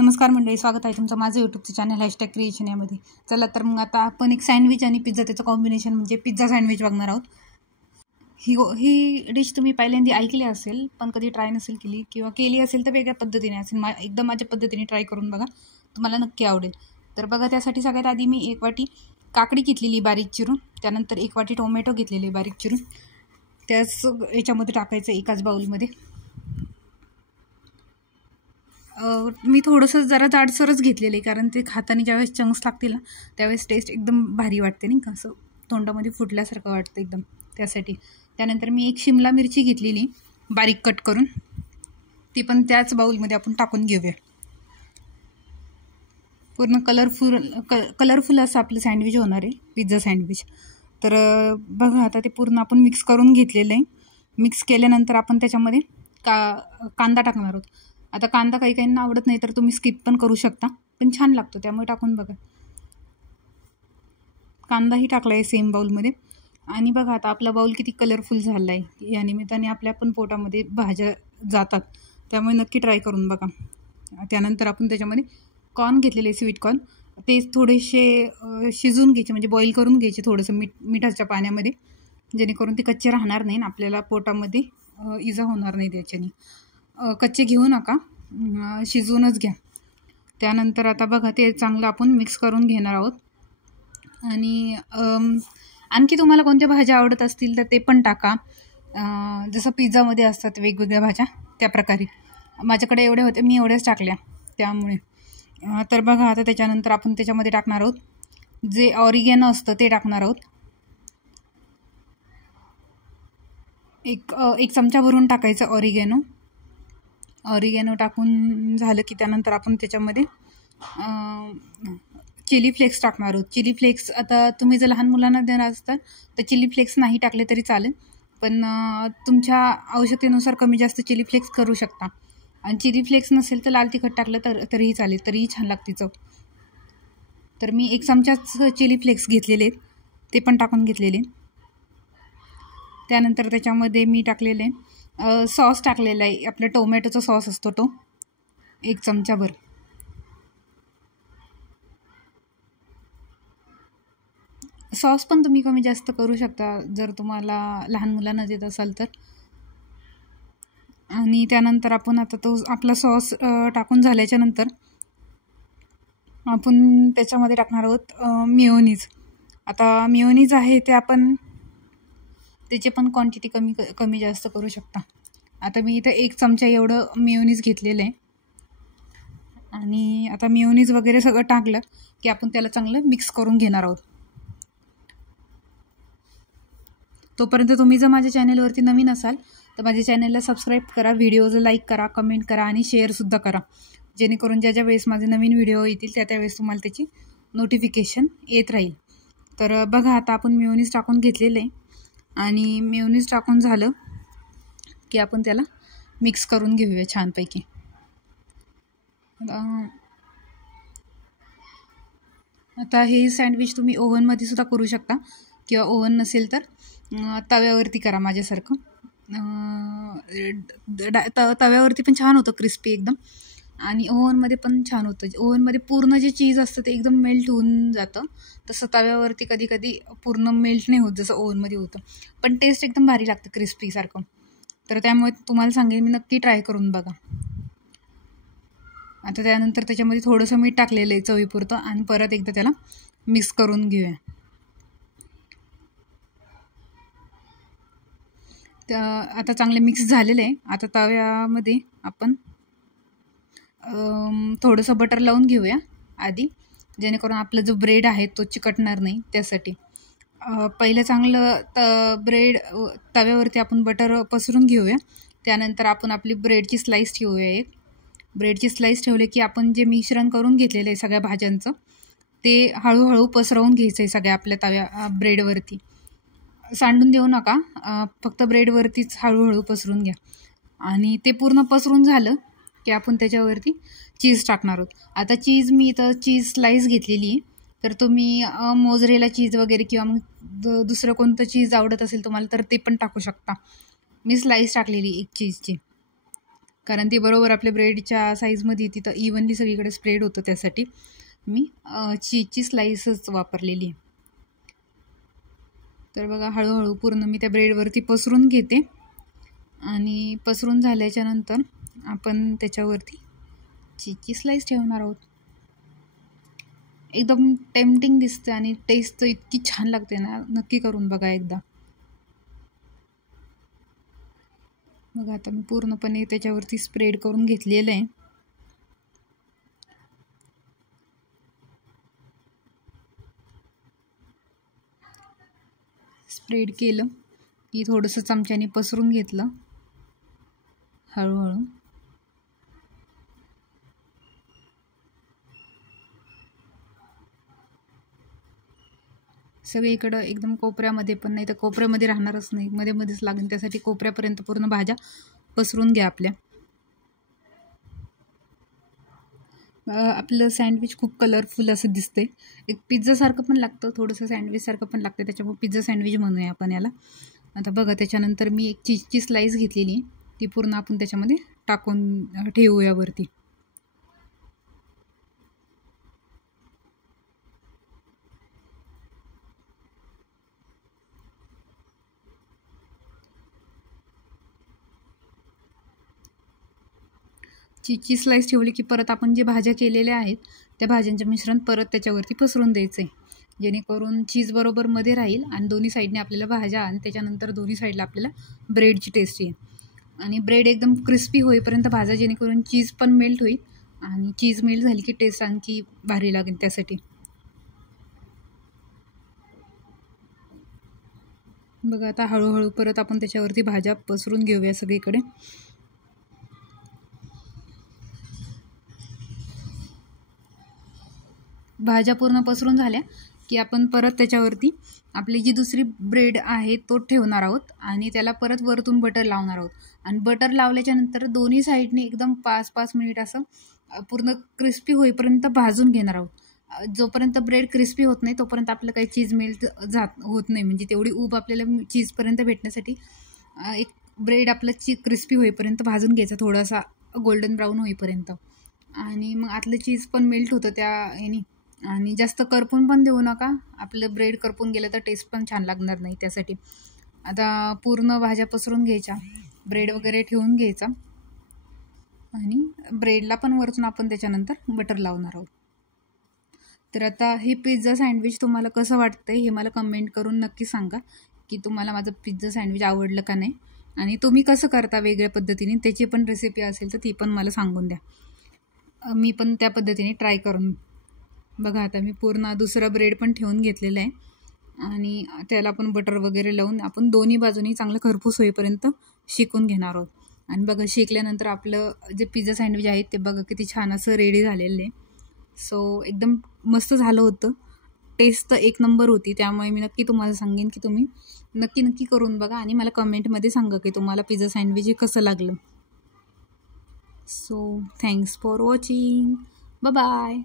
नमस्कार मंडळी, स्वागत आहे तुमचं माझं यूट्यूबचं चॅनल #क्रिएशन यामध्ये. चला तर मग आता आपण एक सँडविच आणि पिझ्झा त्याचं कॉम्बिनेशन म्हणजे पिझ्झा सँडविच बघणार आहोत. ही डिश तुम्ही पहिल्यांदा ऐकली असेल पण कधी ट्राय नसेल केली किंवा केली असेल तर वेगळ्या पद्धतीने असेल. एकदम माझ्या पद्धतीने ट्राय करून बघा, तुम्हाला नक्की आवडेल. तर बघा, त्यासाठी सगळ्यात आधी मी 1 वाटी काकडी घेतलेली बारीक चिरून, त्यानंतर 1 वाटी टोमॅटो घेतलेले बारीक चिरून, त्याच याच्यामध्ये टाकायचं एकाच बाउलमध्ये. मी थोडंसं जरा जाडसरच घेतलेलं आहे, कारण ते खाताना ज्यावेळेस चंक्स लागतील ना त्यावेळेस टेस्ट एकदम भारी वाटते, नाही का, असं तोंडामध्ये फुटल्यासारखं वाटतं एकदम, त्यासाठी. त्यानंतर मी 1 शिमला मिरची घेतलेली बारीक कट करून, ती पण त्याच बाउलमध्ये आपण टाकून घेऊया. पूर्ण कलरफुल असं आपलं सँडविच होणार आहे, पिझ्झा सँडविच. तर बघा, आता ते पूर्ण आपण मिक्स करून घेतलेलं आहे. मिक्स केल्यानंतर आपण त्याच्यामध्ये कांदा टाकणार आहोत. आता कांदा काही काहींना आवडत नाही तर तुम्ही स्किप पण करू शकता, पण छान लागतो, त्यामुळे टाकून बघा. कांदाही टाकला आहे सेम बाउलमध्ये. आणि बघा, आता आपला बाउल किती कलरफुल झाला आहे. या निमित्ताने आपल्या पण पोटामध्ये भाज्या जातात, त्यामुळे नक्की ट्राय करून बघा. त्यानंतर आपण त्याच्यामध्ये कॉर्न घेतलेले, स्वीट कॉर्न, ते थोडेसे शिजवून घ्यायचे, म्हणजे बॉईल करून घ्यायचे थोडंसं मिठाच्या पाण्यामध्ये, जेणेकरून ते कच्चे राहणार नाही, आपल्याला पोटामध्ये इजा होणार नाही त्याच्याने. कच्चे घेऊ नका, शिजवूनच घ्या. त्यानंतर आता बघा, ते चांगलं आपण मिक्स करून घेणार आहोत. आणि आणखी तुम्हाला कोणत्या भाज्या आवडत असतील तर ते पण टाका. जसं पिझ्झामध्ये असतात वेगवेगळ्या भाज्या, त्या प्रकारे. माझ्याकडे एवढे होते, मी एवढ्याच टाकल्या, त्यामुळे. तर बघा, आता त्याच्यानंतर आपण त्याच्यामध्ये टाकणार आहोत जे ऑरिगॅनो असतं ते टाकणार आहोत. एक चमचा भरून टाकायचं ऑरिगॅनो टाकून झालं की त्यानंतर आपण त्याच्यामध्ये चिली फ्लेक्स टाकणार आहोत. चिली फ्लेक्स, आता तुम्ही जर लहान मुलांना देणार असतात तर चिली फ्लेक्स नाही टाकले तरी चालेल, पण तुमच्या आवश्यकतेनुसार कमी जास्त चिली फ्लेक्स करू शकता. आणि चिली फ्लेक्स नसेल तर लाल तिखट टाकलं तरीही चालेल, तरीही छान लागते चव. तर मी 1 चमचाच चिली फ्लेक्स घेतलेले आहेत, ते पण टाकून घेतलेले. त्यानंतर त्याच्यामध्ये मी टाकलेले सॉस टाकलेला आहे, आपला टोमॅटोचा सॉस असतो तो 1 चमचाभर. सॉस पण तुम्ही कमी जास्त करू शकता जर तुम्हाला लहान मुलांना देत असाल तर. आणि त्यानंतर आपण आता तो आपला सॉस टाकून झाल्याच्यानंतर आपण त्याच्यामध्ये टाकणार आहोत मेयोनीज. आता मेयोनीज आहे ते आपण त्याची पण क्वांटिटी कमी जास्त करू शकता. आता मी इथं 1 चमचा एवढं मेयोनीज घेतलेलं आहे. आणि आता मेयोनीज वगैरे सगळं टाकलं की आपण त्याला चांगलं मिक्स करून घेणार आहोत. तोपर्यंत तुम्ही जर माझ्या चॅनलवरती नवीन असाल तर माझ्या चॅनलला सबस्क्राईब करा, व्हिडिओज लाईक करा, कमेंट करा आणि शेअरसुद्धा करा, जेणेकरून ज्या वेळेस माझे नवीन व्हिडिओ येतील त्यावेळेस तुम्हाला त्याची नोटिफिकेशन येत राहील. तर बघा, आता आपण मेयोनीज टाकून घेतलेलं आहे. आणि मेयोनीज टाकून झालं की आपण त्याला मिक्स करून घेऊया छानपैकी. आता हे सँडविच तुम्ही ओव्हनमध्ये सुद्धा करू शकता, किंवा ओव्हन नसेल तर तव्यावरती करा माझ्यासारखं. तव्यावरती पण छान होतं, क्रिस्पी एकदम. आणि ओव्हनमध्ये पण छान होतं. ओव्हनमध्ये पूर्ण जे चीज असतं ते एकदम मेल्ट होऊन जातं, तसं तव्यावरती कधी कधी पूर्ण मेल्ट नाही होत जसं ओव्हनमध्ये होतं, पण टेस्ट एकदम भारी लागतं क्रिस्पीसारखं. तर त्यामुळे तुम्हाला सांगेन मी, नक्की ट्राय करून बघा. आता त्यानंतर त्याच्यामध्ये थोडंसं मीठ टाकलेलं आहे चवीपुरतं, आणि परत एकदा त्याला मिक्स करून घेऊया. आता चांगले मिक्स झालेले आहे. आता तव्यामध्ये आपण थोडंसं बटर लावून घेऊया आधी, जेणेकरून आपला जो ब्रेड आहे तो चिकटणार नाही, त्यासाठी. पहिलं चांगलं ब्रेड तव्यावरती आपण बटर पसरून घेऊया. त्यानंतर आपण आपली ब्रेडची स्लाईस ठेवूया. एक ब्रेडची स्लाईस ठेवले की आपण जे मिश्रण करून घेतलेलं आहे सगळ्या भाज्यांचं ते हळूहळू पसरवून घ्यायचं आहे सगळ्या आपल्या ब्रेडवरती. सांडून देऊ नका, फक्त ब्रेडवरतीच हळूहळू पसरून घ्या. आणि ते पूर्ण पसरून झालं की आपण त्याच्यावरती चीज टाकणार आहोत. आता चीज, मी इथं चीज स्लाईस घेतलेली आहे, तर तुम्ही मोझरेला चीज वगैरे किंवा मग दुसरं कोणतं चीज आवडत असेल तुम्हाला तर ते पण टाकू शकता. मी स्लाईस टाकलेली 1 चीजची. कारण ती बरोबर आपल्या ब्रेडच्या साईजमध्ये येते, तर इव्हनली सगळीकडे स्प्रेड होतं. त्यासाठी मी चीजची स्लाईसच वापरलेली आहे. तर बघा हळूहळू पूर्ण मी त्या ब्रेडवरती पसरून घेते आणि पसरून झाल्याच्या नंतर आपण त्याच्यावरती चीजची स्लाईस ठेवणार आहोत. एकदम टेम्पटिंग दिसते आणि टेस्ट तर इतकी छान लागते ना, नक्की करून बघा एकदा. बघा आता मी पूर्णपणे त्याच्यावरती स्प्रेड करून घेतलेलं आहे. स्प्रेड केलं की थोडंसं चमच्याने पसरून घेतलं हळूहळू. सगळीकडं एकदम कोपऱ्यामध्ये पण नाही, तर कोपऱ्यामध्ये राहणारच नाही, मध्ये मध्येच लागेल. त्यासाठी कोपऱ्यापर्यंत पूर्ण भाज्या पसरून घ्या आपल्या. आपलं सँडविच खूप कलरफुल असं दिसते. एक पिझ्झासारखं पण लागतं, थोडंसं सँडविचसारखं पण लागतं, त्याच्यामुळे पिझ्झा सँडविच म्हणूया आपण याला. आता बघा त्याच्यानंतर मी एक चीजची स्लाईस घेतलेली, ती पूर्ण आपण त्याच्यामध्ये टाकून ठेवूया वरती. चीजची स्लाईस ठेवली की परत आपण जे भाज्या केलेल्या आहेत त्या भाज्यांचे मिश्रण परत त्याच्यावरती पसरून द्यायचं आहे, जेणेकरून चीज बरोबर मध्ये राहील आणि दोन्ही साईडने आपल्याला भाज्या आणि त्याच्यानंतर दोन्ही साईडला आपल्याला ब्रेडची टेस्ट येईल. आणि ब्रेड एकदम क्रिस्पी होईपर्यंत भाजा, जेणेकरून चीज पण मेल्ट होईल आणि चीज मेल्ट झाली की टेस्ट आणखी भारी लागेल. त्यासाठी बघा आता हळूहळू परत आपण त्याच्यावरती भाज्या पसरून घेऊया सगळीकडे. भाज्या पूर्ण पसरून झाल्या की आपण परत त्याच्यावरती आपली जी दुसरी ब्रेड आहे तो ठेवणार आहोत आणि त्याला परत वरतून बटर लावणार आहोत. आणि बटर लावल्याच्या नंतर दोन्ही साईडने एकदम 5-5 मिनिट असं पूर्ण क्रिस्पी होईपर्यंत भाजून घेणार आहोत. जोपर्यंत ब्रेड क्रिस्पी होत नाही तोपर्यंत आपलं काही चीज मेल्ट होत नाही, म्हणजे तेवढी ऊब आपल्याला चीजपर्यंत भेटण्यासाठी एक ब्रेड आपलं क्रिस्पी होईपर्यंत भाजून घ्यायचा, थोडासा गोल्डन ब्राऊन होईपर्यंत. आणि मग आतलं चीज पण मेल्ट होतं त्या ह्यानी. आणि जास्त करपून पण देऊ नका, आपलं ब्रेड करपून गेलं तर टेस्ट पण छान लागणार नाही. त्यासाठी आता पूर्ण भाज्या पसरून घ्यायच्या, ब्रेड वगैरे ठेवून घ्यायचा आणि ब्रेडला पण वरतून आपण त्याच्यानंतर बटर लावणार आहोत. तर आता हे पिझ्झा सँडविच तुम्हाला कसं वाटतं हे मला कमेंट करून नक्की सांगा की तुम्हाला माझं पिझ्झा सँडविच आवडलं का नाही, आणि तुम्ही कसं करता वेगळ्या पद्धतीने त्याची पण रेसिपी असेल तर ती पण मला सांगून द्या, मी पण त्या पद्धतीने ट्राय करून. बघा आता मी पूर्ण दुसरा ब्रेड पण ठेवून घेतलेला आहे आणि त्याला पण बटर वगैरे लावून आपण दोन्ही बाजूनी चांगलं खरपूस होईपर्यंत शेकून घेणार आहोत. आणि बघा शेकल्यानंतर आपलं जे पिझ्झा सँडविच आहे ते बघा किती छान असं रेडी झालेलं आहे. सो एकदम मस्त झालं होतं, टेस्ट तर एक नंबर होती. त्यामुळे मी नक्की तुम्हाला सांगेन की तुम्ही नक्की करून बघा आणि मला कमेंटमध्ये सांगा की तुम्हाला पिझ्झा सँडविच हे कसं लागलं. So thanks for watching, bye bye.